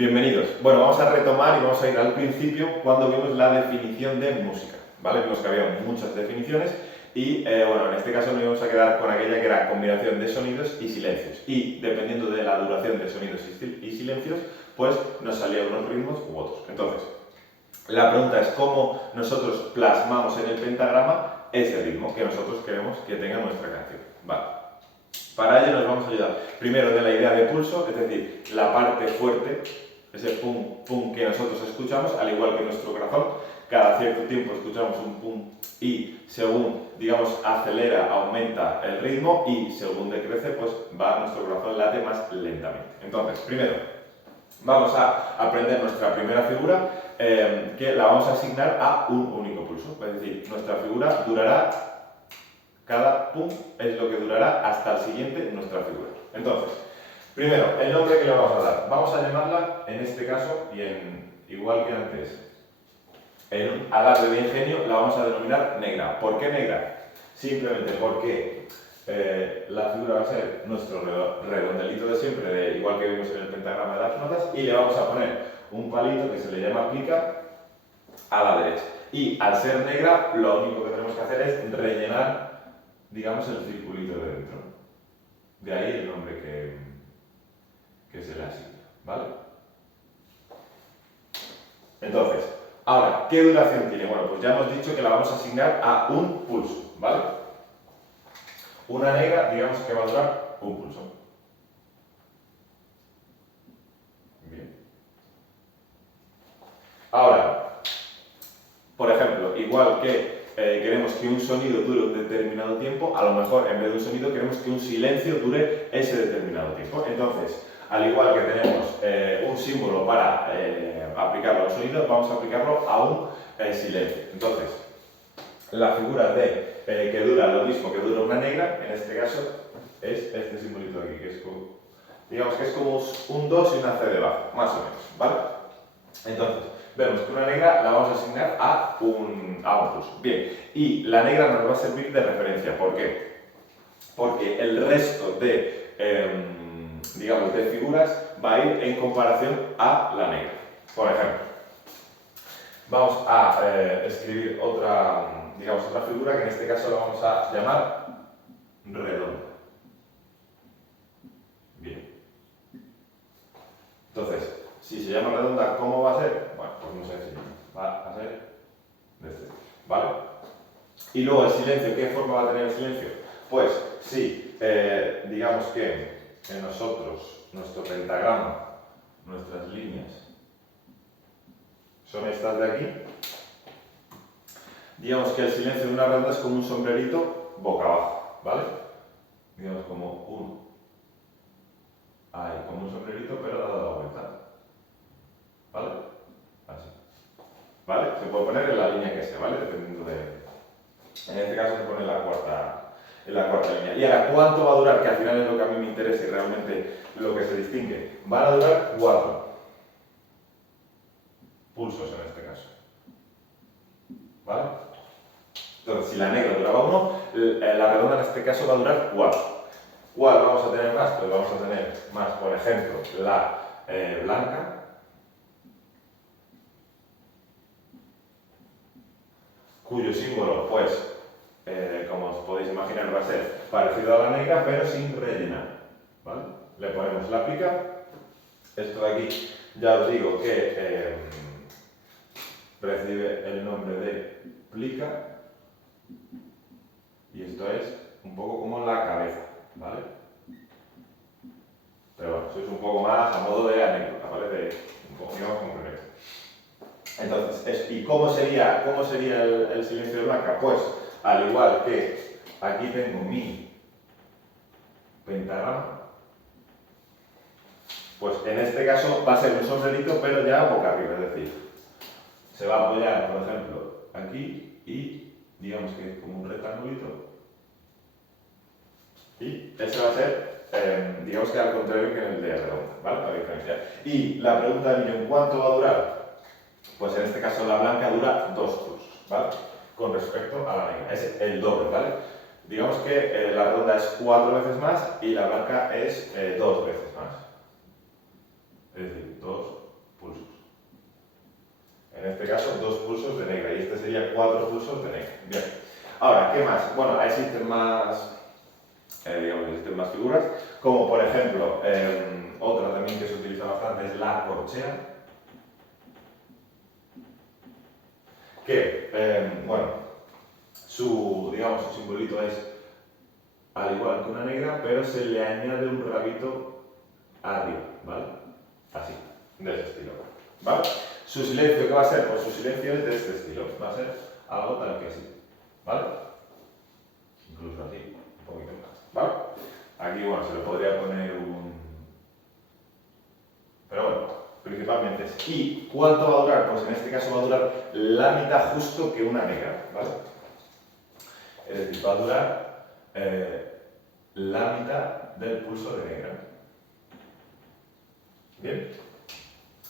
Bienvenidos. Bueno, vamos a retomar y vamos a ir al principio cuando vimos la definición de música, ¿vale? Vimos que había muchas definiciones y, bueno, en este caso nos íbamos a quedar con aquella que era combinación de sonidos y silencios. Y dependiendo de la duración de sonidos y silencios, pues nos salían unos ritmos u otros. Entonces, la pregunta es cómo nosotros plasmamos en el pentagrama ese ritmo que nosotros queremos que tenga nuestra canción. Vale. Para ello nos vamos a ayudar primero de la idea de pulso, es decir, la parte fuerte, ese pum, pum que nosotros escuchamos, al igual que nuestro corazón, cada cierto tiempo escuchamos un pum y según, digamos, acelera, aumenta el ritmo y según decrece, pues nuestro corazón late más lentamente. Entonces, primero, vamos a aprender nuestra primera figura, que la vamos a asignar a un único pulso, es decir, nuestra figura durará, cada pum es lo que durará hasta el siguiente nuestra figura. Entonces, primero, el nombre que le vamos a dar. Vamos a llamarla, en este caso, y igual que antes, en un alarde de ingenio, la vamos a denominar negra. ¿Por qué negra? Simplemente porque la figura va a ser nuestro redondelito de siempre, igual que vimos en el pentagrama de las notas, y le vamos a poner un palito que se le llama plica a la derecha. Y al ser negra, lo único que tenemos que hacer es rellenar, digamos, el circulito de dentro. De ahí el nombre que se le asigna, ¿vale? Entonces, ahora, ¿qué duración tiene? Bueno, pues ya hemos dicho que la vamos a asignar a un pulso, ¿vale? Una negra, digamos que va a durar un pulso. Bien. Ahora, por ejemplo, igual que queremos que un sonido dure un determinado tiempo, a lo mejor en vez de un sonido queremos que un silencio dure ese determinado tiempo. Entonces, al igual que tenemos un símbolo para aplicarlo a un sonido, vamos a aplicarlo a un silencio. Entonces, la figura de que dura lo mismo que dura una negra, en este caso, es este simbolito aquí, que es como, digamos que es como un 2 y una C debajo, más o menos, ¿vale? Entonces, vemos que una negra la vamos a asignar a un pulso. Bien, y la negra nos va a servir de referencia. ¿Por qué? Porque el resto de, digamos, de figuras va a ir en comparación a la negra. Por ejemplo, vamos a escribir otra, digamos, otra figura que en este caso la vamos a llamar redonda. Bien. Entonces, si se llama redonda, ¿cómo va a ser? Bueno, pues muy sencillo. Va a ser de este tipo, ¿vale? Y luego el silencio, ¿qué forma va a tener el silencio? Pues si, digamos que en nosotros, nuestro pentagrama, nuestras líneas, son estas de aquí, digamos que el silencio de una redonda es como un sombrerito boca abajo, ¿vale? Digamos como como un sombrerito, pero dado la vuelta, ¿vale? Así, ¿vale? Se puede poner en la línea que sea, ¿vale? Dependiendo de... En este caso se pone en la cuarta línea. ¿Y ahora cuánto va a durar? Que al final es lo que a mí me interesa y realmente lo que se distingue. Van a durar 4 pulsos en este caso, ¿vale? Entonces, si la negra duraba 1, la redonda en este caso va a durar 4. ¿Cuál vamos a tener más? Pues vamos a tener más, por ejemplo, la blanca, cuyo símbolo, pues, como os podéis imaginar, va a ser parecido a la negra, pero sin rellenar, ¿vale? Le ponemos la plica. Esto de aquí, ya os digo que recibe el nombre de plica, y esto es un poco como la cabeza, ¿vale? Pero bueno, eso es un poco más a modo de anécdota, ¿vale? De un poco más concreto. Entonces, ¿y cómo sería el silencio de blanca? Pues, al igual que aquí tengo mi pentagrama, pues en este caso va a ser un sombrerito, pero ya boca arriba, es decir, se va a apoyar, por ejemplo, aquí y digamos que es como un rectangulito. Y ese va a ser, digamos que al contrario que en el de redonda, ¿vale? Para diferenciar. Y la pregunta del millón, ¿cuánto va a durar? Pues en este caso la blanca dura 2 pulsos, ¿vale? Con respecto a la negra, es el doble, ¿vale? Digamos que la redonda es 4 veces más y la blanca es 2 veces más. Es decir, 2 caso 2 pulsos de negra y este sería 4 pulsos de negra. Bien. Ahora, ¿qué más? Bueno, existen más, digamos, existen más figuras, como por ejemplo, otra también que se utiliza bastante es la corchea, que, bueno, digamos, su simbolito es al igual que una negra, pero se le añade un rabito arriba, ¿vale? Así, de ese estilo, ¿vale? Su silencio, ¿qué va a ser? Pues su silencio es de este estilo, va a ser algo tal que así, ¿vale? Incluso así, un poquito más, ¿vale? Aquí, bueno, se le podría poner un... Pero bueno, principalmente es. ¿Y cuánto va a durar? Pues en este caso va a durar la mitad justo que una negra, ¿vale? Es decir, va a durar la mitad del pulso de negra. Bien.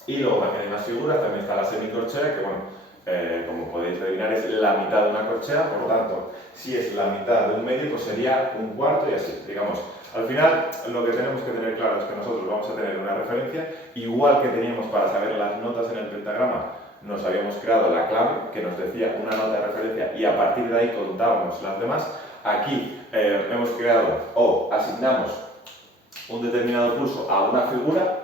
Y luego también hay más figuras, también está la semicorchea, que bueno, como podéis adivinar es la mitad de una corchea, por lo tanto, si es la mitad de un medio, pues sería un cuarto y así, digamos. Al final, lo que tenemos que tener claro es que nosotros vamos a tener una referencia, igual que teníamos para saber las notas en el pentagrama, nos habíamos creado la clave que nos decía una nota de referencia y a partir de ahí contábamos las demás. Aquí hemos creado o asignamos un determinado pulso a una figura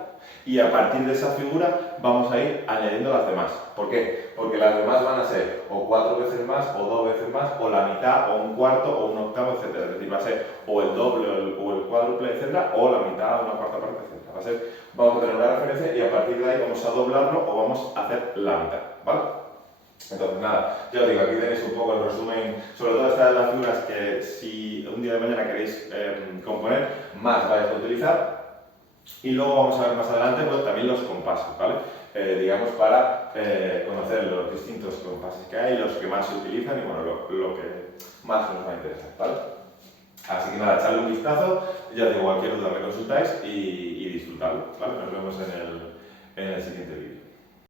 y a partir de esa figura vamos a ir añadiendo las demás. ¿Por qué? Porque las demás van a ser o 4 veces más, o 2 veces más, o la mitad, o un cuarto, o un octavo, etc. Es decir, va a ser o el doble o el cuádruple, etc. o la mitad, o una cuarta parte, etc. Va a ser, vamos a tener una referencia y a partir de ahí vamos a doblarlo o vamos a hacer la mitad, ¿vale? Entonces, nada, ya os digo, aquí tenéis un poco el resumen, sobre todo estas las figuras que si un día de mañana queréis componer, más vais a utilizar. Y luego vamos a ver más adelante pues, también los compases, ¿vale? Digamos, para conocer los distintos compases que hay, los que más se utilizan y bueno, lo que más nos va a interesar, ¿vale? Así que nada, echadle un vistazo, ya de cualquier duda me consultáis y disfrutadlo, ¿vale? Nos vemos en el siguiente vídeo.